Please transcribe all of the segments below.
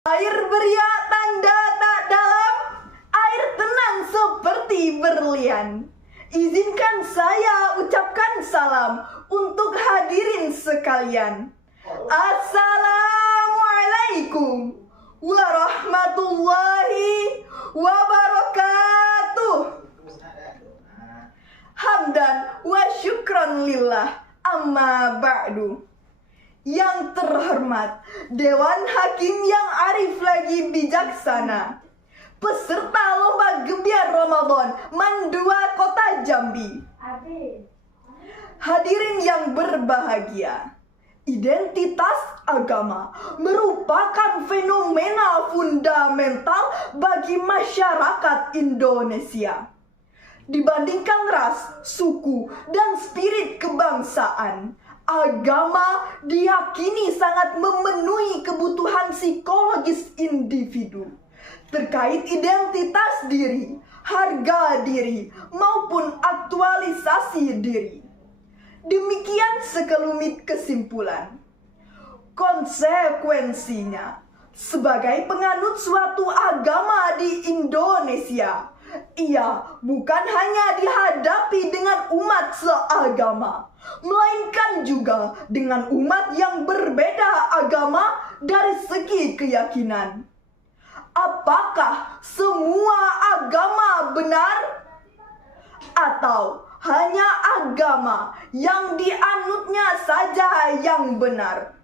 Air beriak tanda tak dalam, air tenang seperti berlian. Izinkan saya ucapkan salam untuk hadirin sekalian. Assalamualaikum warahmatullahi wabarakatuh. Hamdan wa syukran lillah, amma ba'du. Yang terhormat Dewan Hakim yang arif lagi bijaksana, peserta lomba gebiar Ramadan Mandua Kota Jambi, hadirin yang berbahagia. Identitas agama merupakan fenomena fundamental bagi masyarakat Indonesia. Dibandingkan ras, suku, dan spirit kebangsaan, agama diyakini sangat memenuhi kebutuhan psikologis individu terkait identitas diri, harga diri, maupun aktualisasi diri. Demikian sekelumit kesimpulan. Konsekuensinya, sebagai penganut suatu agama di Indonesia, ia bukan hanya dihadapi dengan umat seagama, melainkan juga dengan umat yang berbeda agama dari segi keyakinan. Apakah semua agama benar? Atau hanya agama yang dianutnya saja yang benar?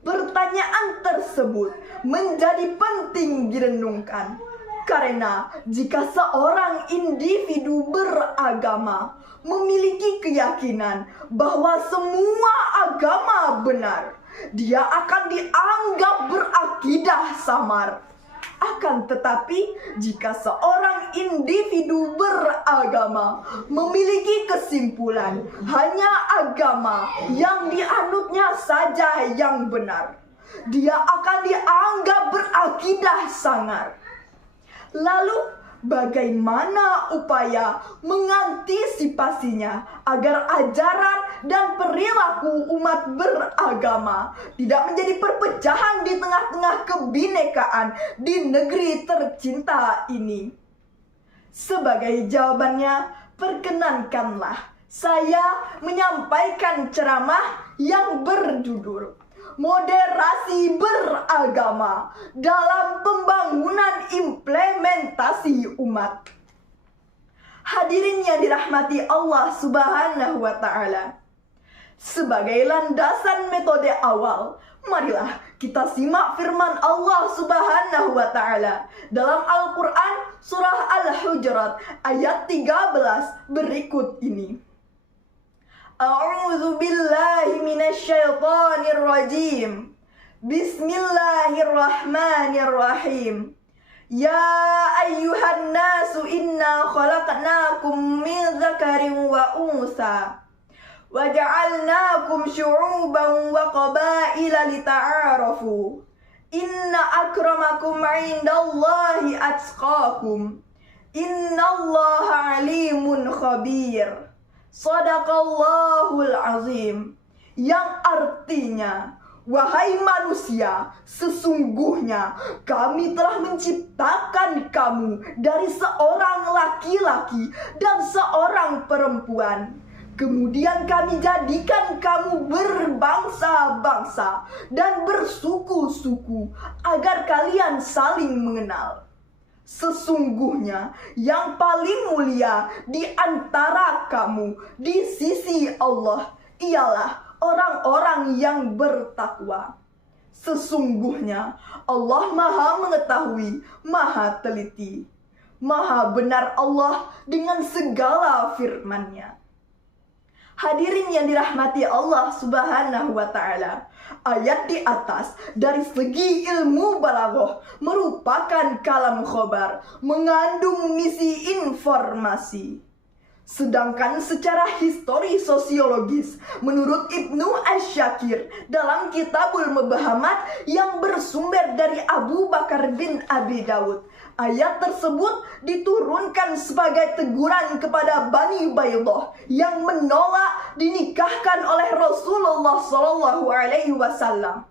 Pertanyaan tersebut menjadi penting direnungkan. Karena jika seorang individu beragama memiliki keyakinan bahwa semua agama benar, dia akan dianggap berakidah samar. Akan tetapi, jika seorang individu beragama memiliki kesimpulan hanya agama yang dianutnya saja yang benar, dia akan dianggap berakidah sangar. Lalu, bagaimana upaya mengantisipasinya agar ajaran dan perilaku umat beragama tidak menjadi perpecahan di tengah-tengah kebinekaan di negeri tercinta ini? Sebagai jawabannya, perkenankanlah saya menyampaikan ceramah yang berjudul Moderasi Beragama dalam Pembangunan Implementasi Umat. Hadirin yang dirahmati Allah Subhanahu wa Ta'ala, sebagai landasan metode awal, marilah kita simak firman Allah Subhanahu wa Ta'ala dalam Al-Quran surah Al-Hujurat ayat 13 berikut ini. A'udzu billahi minasyaitonir rajim. Bismillahirrahmanirrahim. Ya ayyuhan nasu inna khalaqnakum min dzakarin wa unsa wa ja'alnakum syu'uban wa qabaila lita'arafu. Inna akramakum 'indallahi atqakum. Innallaha 'alimun khabir. Shadaqallahul azim. Yang artinya, wahai manusia, sesungguhnya kami telah menciptakan kamu dari seorang laki-laki dan seorang perempuan. Kemudian kami jadikan kamu berbangsa-bangsa dan bersuku-suku agar kalian saling mengenal. Sesungguhnya yang paling mulia di antara kamu di sisi Allah ialah orang-orang yang bertakwa. Sesungguhnya Allah Maha Mengetahui, Maha Teliti. Maha benar Allah dengan segala firman-Nya. Hadirin yang dirahmati Allah Subhanahu wa Ta'ala, ayat di atas dari segi ilmu balaghah merupakan kalam khobar, mengandung misi informasi. Sedangkan secara histori sosiologis, menurut Ibnu Asy-Syakir dalam Kitabul Mubahamat yang bersumber dari Abu Bakar bin Abi Dawud, ayat tersebut diturunkan sebagai teguran kepada Bani Baydah yang menolak dinikahkan oleh Rasulullah SAW.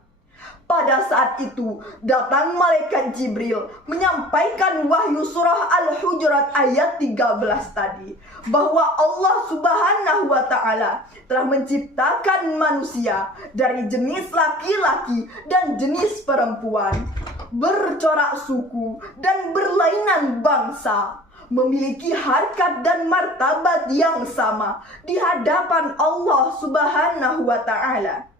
Pada saat itu datang malaikat Jibril menyampaikan wahyu surah Al-Hujurat ayat 13 tadi, bahwa Allah Subhanahu wa Ta'ala telah menciptakan manusia dari jenis laki-laki dan jenis perempuan, bercorak suku dan berlainan bangsa, memiliki harkat dan martabat yang sama di hadapan Allah Subhanahu wa Ta'ala.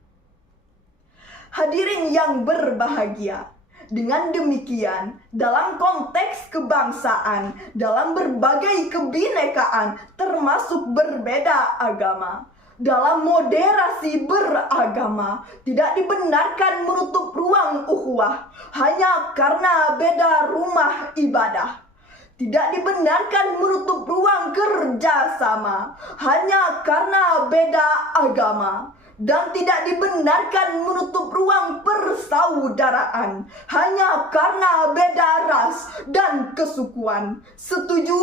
Hadirin yang berbahagia, dengan demikian dalam konteks kebangsaan, dalam berbagai kebinekaan termasuk berbeda agama, dalam moderasi beragama, tidak dibenarkan menutup ruang ukhuwah hanya karena beda rumah ibadah. Tidak dibenarkan menutup ruang kerjasama hanya karena beda agama. Dan tidak dibenarkan menutup ruang persaudaraan hanya karena beda ras dan kesukuan. Setuju?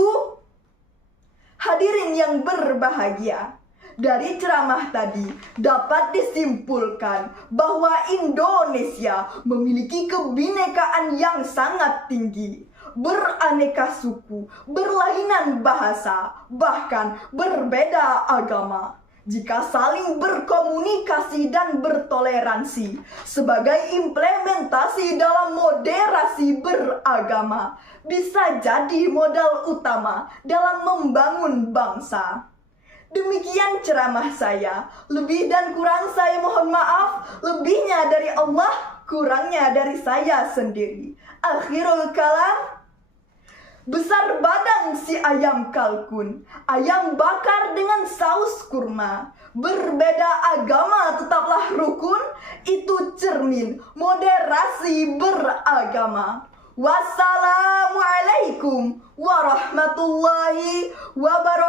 Hadirin yang berbahagia, dari ceramah tadi dapat disimpulkan bahwa Indonesia memiliki kebinekaan yang sangat tinggi, beraneka suku, berlainan bahasa, bahkan berbeda agama. Jika saling berkomunikasi dan bertoleransi sebagai implementasi dalam moderasi beragama, bisa jadi modal utama dalam membangun bangsa. Demikian ceramah saya. Lebih dan kurang saya mohon maaf. Lebihnya dari Allah, kurangnya dari saya sendiri. Akhirul kalam. Besar badan si ayam kalkun, ayam bakar dengan saus kurma. Berbeda agama tetaplah rukun, itu cermin moderasi beragama. Wassalamualaikum warahmatullahi wabarakatuh.